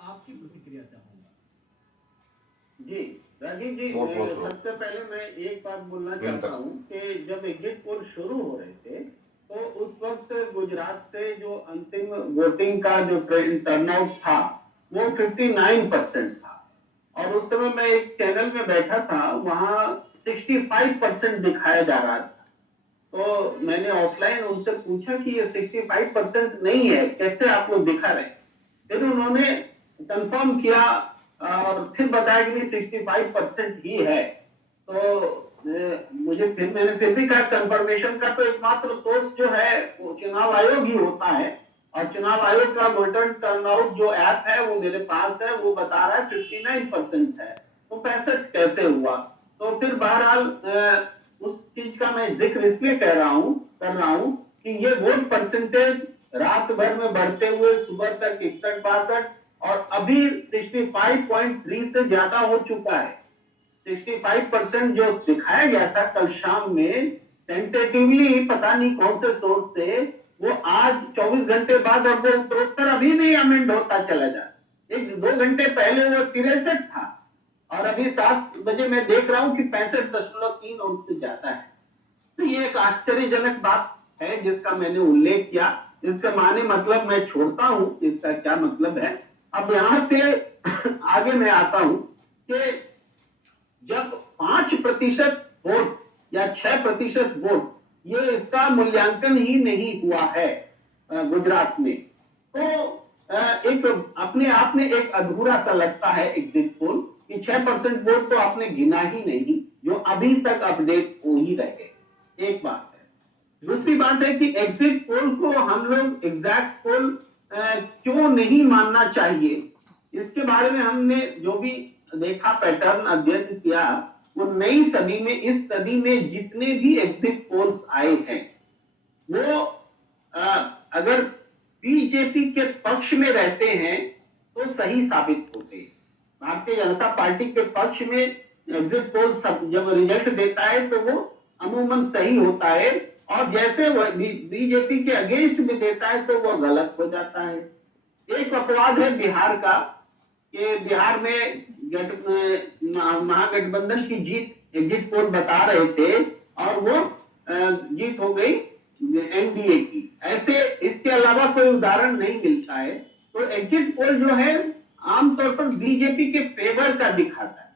आपकी प्रतिक्रिया चाहूंगा। जी राजीव जी, सबसे पहले मैं एक बात बोलना चाहता हूँ कि जब एग्जिट पोल शुरू हो रहे थे तो उस वक्त गुजरात से जो अंतिम वोटिंग का जो टर्नआउट था वो 59% था, और उस समय मैं एक चैनल में बैठा था, वहां 65% दिखाया जा रहा था। तो मैंने ऑफलाइन उनसे पूछा कि ये 65% नहीं है, कैसे आप लोग दिखा रहे हैं? फिर उन्होंने कंफर्म किया और फिर बताया कि 65% ही है। तो मैंने फिर भी कहा कंफर्मेशन का तो एकमात्र सोर्स जो है वो चुनाव आयोग ही होता है, और चुनाव आयोग का वोटर टर्नआउट जो ऐप है वो मेरे पास है, वो बता रहा है 59% है, तो 65 कैसे हुआ? तो फिर बहरहाल उस चीज का मैं जिक्र इसलिए कर रहा हूं कि ये वोट परसेंटेज रात भर में बढ़ते हुए सुबह तक 61-62 और अभी 65.3 से ज्यादा हो चुका है। 65% जो दिखाया गया था कल शाम में टेंटेटिवली, पता नहीं कौन से सोर्स से, वो आज 24 घंटे बाद अब वो उत्तरोत्तर अभी नहीं अमेंड होता चला जा रहा। 1-2 घंटे पहले वो 63 था और अभी 7 बजे मैं देख रहा हूं कि 65.3 उससे ज्यादा है। तो ये एक आश्चर्यजनक बात है जिसका मैंने उल्लेख किया। इसका माने मतलब मैं छोड़ता हूं, इसका क्या मतलब है। अब यहां से आगे मैं आता हूं कि जब 5% वोट या 6% वोट, ये इसका मूल्यांकन ही नहीं हुआ है गुजरात में, तो एक अपने आप में एक अधूरा सा लगता है एग्जिट पोल कि 6% वोट तो आपने गिना ही नहीं, जो अभी तक अपडेट हो ही रहे। एक बात है। दूसरी बात है कि एग्जिट पोल को हम लोग एग्जैक्ट पोल क्यों नहीं मानना चाहिए, इसके बारे में हमने जो भी देखा, पैटर्न अध्ययन किया, वो नई सदी में, इस सदी में जितने भी एग्जिट पोल्स आए हैं वो अगर बीजेपी के पक्ष में रहते हैं तो सही साबित होते हैं। भारतीय जनता पार्टी के पक्ष में एग्जिट पोल जब रिजल्ट देता है तो वो अमूमन सही होता है, और जैसे वो बीजेपी के अगेंस्ट में देता है तो वो गलत हो जाता है। एक अपवाद है बिहार का, कि बिहार में महागठबंधन की जीत एग्जिट पोल बता रहे थे और वो जीत हो गई एनडीए की। ऐसे इसके अलावा कोई उदाहरण नहीं मिलता है। तो एग्जिट पोल जो है आमतौर पर बीजेपी के फेवर का दिखाता है।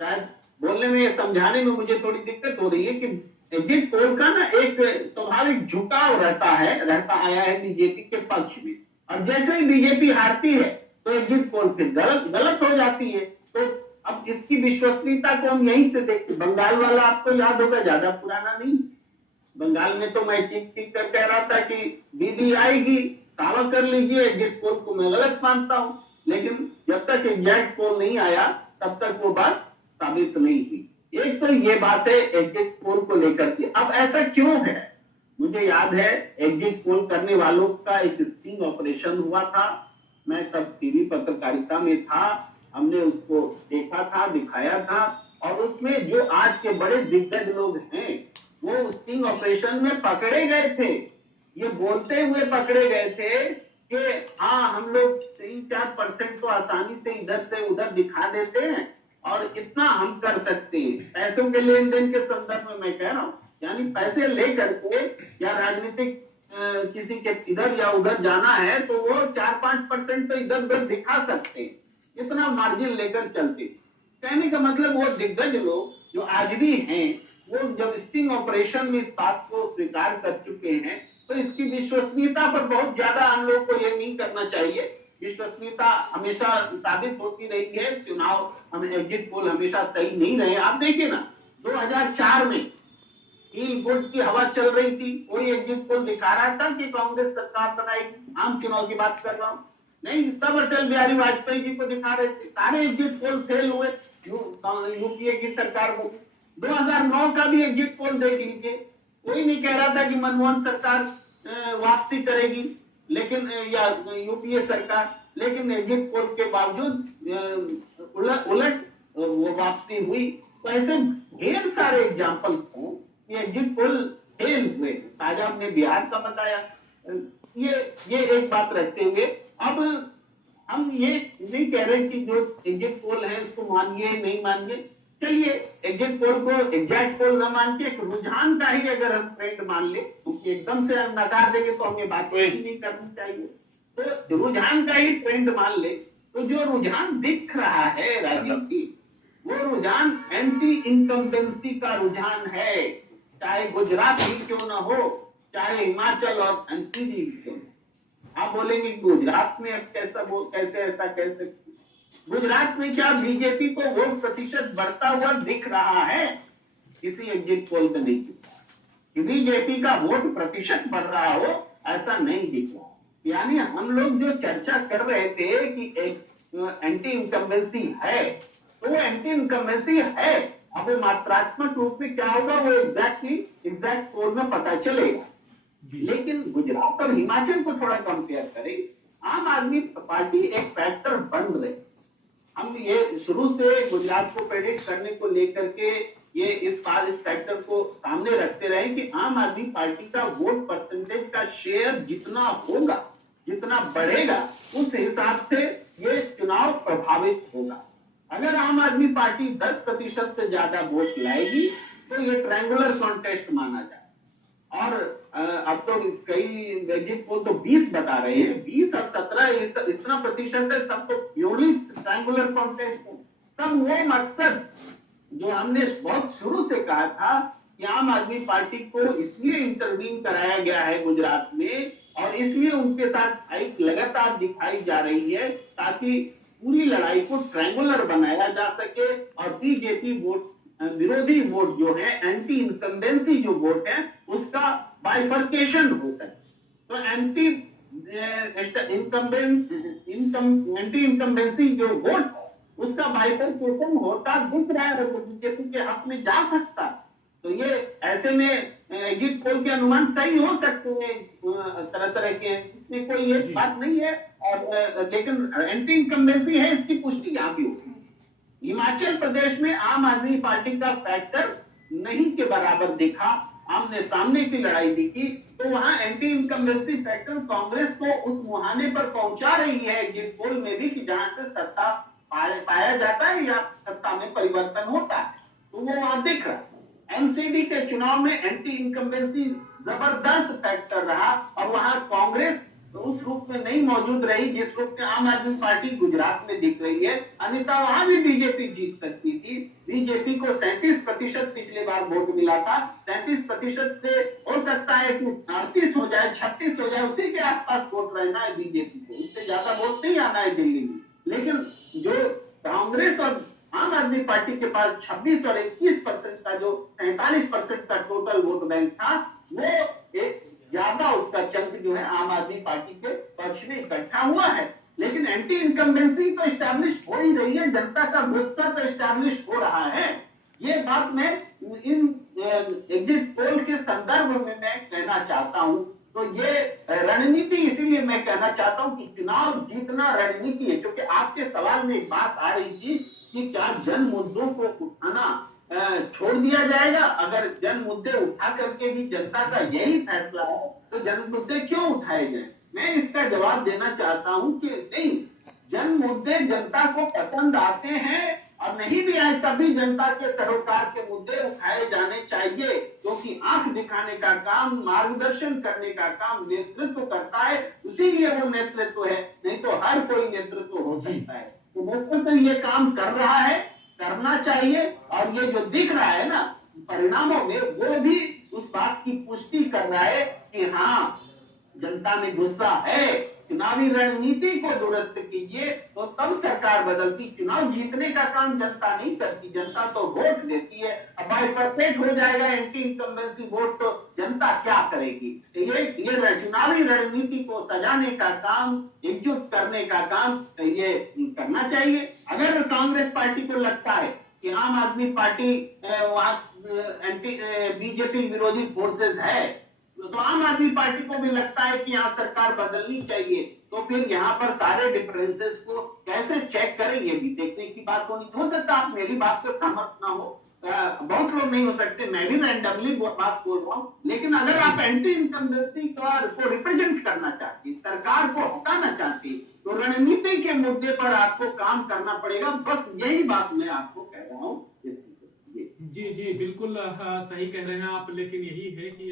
शायद बोलने में, समझाने में मुझे थोड़ी दिक्कत हो रही है कि एग्जिट पोल का ना एक स्वाभाविक झुकाव रहता आया है बीजेपी के पक्ष में, और जैसे ही बीजेपी हारती है तो एग्जिट पोल फिर गलत हो जाती है। तो अब इसकी विश्वसनीयता को हम यहीं से देखते। बंगाल वाला आपको याद होगा, ज्यादा पुराना नहीं, बंगाल में तो मैं चीख कर कह रहा था कि दीदी आएगी, दावा कर लीजिए, एग्जिट पोल को मैं गलत मानता हूं, लेकिन जब तक एग्जैक्ट पोल नहीं आया तब तक वो बात साबित नहीं हुई। एक तो ये बात है एग्जिट पोल को लेकर के। अब ऐसा क्यों है? मुझे याद है एग्जिट पोल करने वालों का एक स्टिंग ऑपरेशन हुआ था, मैं तब टीवी पत्रकारिता में था, हमने उसको देखा था, दिखाया था, और उसमें जो आज के बड़े दिग्गज लोग हैं वो स्टिंग ऑपरेशन में पकड़े गए थे। ये बोलते हुए पकड़े गए थे कि हाँ, हम लोग 3-4% तो आसानी से इधर से उधर दिखा देते हैं और इतना हम कर सकते हैं। पैसों के लेन देन के संदर्भ में मैं कह रहा हूँ, यानी पैसे लेकर के या राजनीतिक किसी के इधर या उधर जाना है तो वो 4-5% तो इधर उधर दिखा सकते हैं, इतना मार्जिन लेकर चलते। कहने का मतलब वो दिग्गज लोग जो आज भी हैं, वो जब स्टिंग ऑपरेशन में इस बात को स्वीकार कर चुके हैं तो इसकी विश्वसनीयता पर बहुत ज्यादा हम लोग को ये नहीं करना चाहिए। विश्वसनीयता हमेशा साबित होती रही है, चुनाव हम एग्जिट पोल हमेशा सही नहीं रहे। आप देखिए ना, 2004 में फील गुड की हवा चल रही थी, कोई एग्जिट पोल दिखा रहा था कि कांग्रेस सरकार बनाएगी, आम चुनाव की बात कर रहा हूं, नहीं, सब अटल बिहारी वाजपेयी जी को दिखा रहे थे। सारे एग्जिट पोल फेल हुए, यूपीए की सरकार को। 2009 का भी एग्जिट पोल देख लीजिए, कोई नहीं कह रहा था कि मनमोहन सरकार वापसी करेगी, लेकिन या यूपीए सरकार, लेकिन एग्जिट पोल के बावजूद उलट वो वापसी हुई। तो ऐसे ढेर सारे एग्जाम्पल हो कि एग्जिट पोल फेल हुए। ताजा हमने बिहार का बताया। ये एक बात रखते हुए अब हम ये नहीं कह रहे कि जो एग्जिट पोल है उसको मानिए नहीं मानिए, चलिए एग्जिट पोल को एग्जैक्ट पोल न मान के एक रुझान का ही अगर हम ट्रेंड मान ले, क्योंकि एकदम से हम नकार देंगे तो हमें बात नहीं करनी चाहिए। तो रुझान का ही ट्रेंड मान ले, तो जो रुझान दिख रहा है राजनीति, वो रुझान एंटी इनकम्बेंसी का रुझान है, चाहे गुजरात ही क्यों ना हो, चाहे हिमाचल और एमपी भी क्यों। आप बोलेंगे गुजरात में अब कैसे ऐसा कह सकते, गुजरात में क्या बीजेपी को वोट प्रतिशत बढ़ता हुआ दिख रहा है? किसी एग्जिट पोल में नहीं दिख रहा कि बीजेपी का वोट प्रतिशत बढ़ रहा हो, ऐसा नहीं दिख रहा। यानी हम लोग जो चर्चा कर रहे थे कि एक एंटी इनकम्बेंसी है, तो वो एंटी इनकम्बेंसी है। अब वो मात्रात्मक रूप में क्या होगा वो एग्जैक्ट पोल में पता चलेगा। लेकिन गुजरात और हिमाचल को थोड़ा कंपेयर करें, आम आदमी पार्टी एक फैक्टर बन रही। हम ये शुरू से गुजरात को प्रेडिक्ट करने को लेकर के ये इस फैक्टर को सामने रखते रहे कि आम आदमी पार्टी का वोट परसेंटेज का शेयर जितना होगा, जितना बढ़ेगा, उस हिसाब से ये चुनाव प्रभावित होगा। अगर आम आदमी पार्टी 10% से ज्यादा वोट लाएगी तो ये ट्रायंगुलर कॉन्टेस्ट माना जाए। और अब तो कई एग्जिट पोल तो 20 बता रहे हैं, 20 और 17 इतना प्रतिशत है, सब तो प्योरली ट्रायंगुलर कॉन्टेस्ट है। तब वो मकसद जो हमने बहुत शुरू से कहा था कि आम आदमी पार्टी को इसलिए इंटरवीन कराया गया है गुजरात में, और इसलिए उनके साथ एक लगातार दिखाई जा रही है, ताकि पूरी लड़ाई को ट्रायंगुलर बनाया जा सके और बीजेपी वोट, विरोधी वोट जो है, एंटी इनकम्बेंसी जो वोट है, उसका बाइफर्केशन हो सके। तो एंटी इनकम्बेंसी जो वोट है, उसका बाइफर्केशन होता दिख रहा है, बीजेपी के हक में जा सकता। तो ये ऐसे में एग्जिट पोल के अनुमान सही हो सकते हैं तरह तरह के, इसमें कोई ये बात नहीं है। और लेकिन एंटी इनकम्बेंसी है, इसकी पुष्टि यहाँ भी होगी। हिमाचल प्रदेश में आम आदमी पार्टी का फैक्टर नहीं के बराबर दिखा, आमने सामने की लड़ाई दिखी, तो वहां एंटी इनकम्बेंसी फैक्टर कांग्रेस को उस मुहाने पर पहुंचा रही है एग्जिट पोल में भी कि जहां से सत्ता पाया जाता है या सत्ता में परिवर्तन होता है, तो वो वहां दिख रहा है। एमसीडी के चुनाव में एंटी इनकम्बेंसी जबरदस्त फैक्टर रहा, और वहां कांग्रेस तो उस रूप में नहीं मौजूद रही जिस रूप में आम आदमी पार्टी गुजरात में दिख रही है। अन्यथा वहां भी बीजेपी जीत सकती थी। बीजेपी को 37% पिछले बार वोट मिला था, 37% से हो सकता है कि 38 हो जाए, 36 हो जाए, उसी के आसपास वोट रहना है बीजेपी को, इससे ज्यादा वोट नहीं आना है दिल्ली में। लेकिन जो कांग्रेस और आम आदमी पार्टी के पास 26 और 21% का जो 43% का टोटल वोट बैंक था, वो एक ज्यादा उसका चंक जो है आम आदमी पार्टी के पक्ष में इकट्ठा हुआ है। लेकिन एंटी इनकम्बेंसी तो एस्टैब्लिश हो ही रही है, जनता का गुस्सा तो एस्टैब्लिश हो रहा है। ये बात मैं इन एग्जिट पोल के संदर्भ में मैं कहना चाहता हूं। तो ये रणनीति, इसीलिए मैं कहना चाहता हूं कि चुनाव जीतना रणनीति है। क्योंकि आपके सवाल में एक बात आ रही थी कि क्या जन मुद्दों को उठाना छोड़ दिया जाएगा। अगर जन मुद्दे उठा करके भी जनता का यही फैसला है तो जन मुद्दे क्यों उठाए जाए? मैं इसका जवाब देना चाहता हूं कि नहीं, जन मुद्दे जनता को पसंद आते हैं, और नहीं भी आए तभी जनता के सरोकार के मुद्दे उठाए जाने चाहिए, क्योंकि आंख दिखाने का काम, मार्गदर्शन करने का काम नेतृत्व करता है, इसीलिए वो नेतृत्व है, नहीं तो हर कोई नेतृत्व हो सकता है। तो नेतृत्व ये काम कर रहा है, करना चाहिए, और ये जो दिख रहा है ना परिणामों में, वो भी उस बात की पुष्टि कर रहा है कि हाँ, जनता में गुस्सा है। चुनावी रणनीति को दुरुस्त कीजिए तो तब सरकार बदलती। चुनाव जीतने का काम जनता नहीं करती, जनता तो वोट देती है। अब बाइफरकेट हो जाएगा एंटी इनकम्बेंसी वोट, तो जनता क्या करेगी? ये चुनावी रणनीति को सजाने का काम, एकजुट करने का काम ये करना चाहिए। अगर कांग्रेस पार्टी को लगता है कि आम आदमी पार्टी वहां एंटी बीजेपी विरोधी फोर्सेज है, तो आम आदमी पार्टी को भी लगता है कि यहाँ सरकार बदलनी चाहिए, तो फिर यहाँ पर सारे डिफरेंसेस को कैसे चेक करें, ये भी देखने की बात होनी। हो सकता है आप मेरी बात से सहमत ना हो, बहुत लोग नहीं हो सकते, मैं भी रैंडमली बात बोल रहा हूँ, लेकिन अगर आप एंटी इनकम्बेंसी को रिप्रेजेंट करना चाहती, सरकार को हटाना चाहती, तो रणनीति के मुद्दे पर आपको काम करना पड़ेगा। बस यही बात मैं आपको कह रहा हूँ। जी जी बिल्कुल सही कह रहे हैं आप, लेकिन यही है कि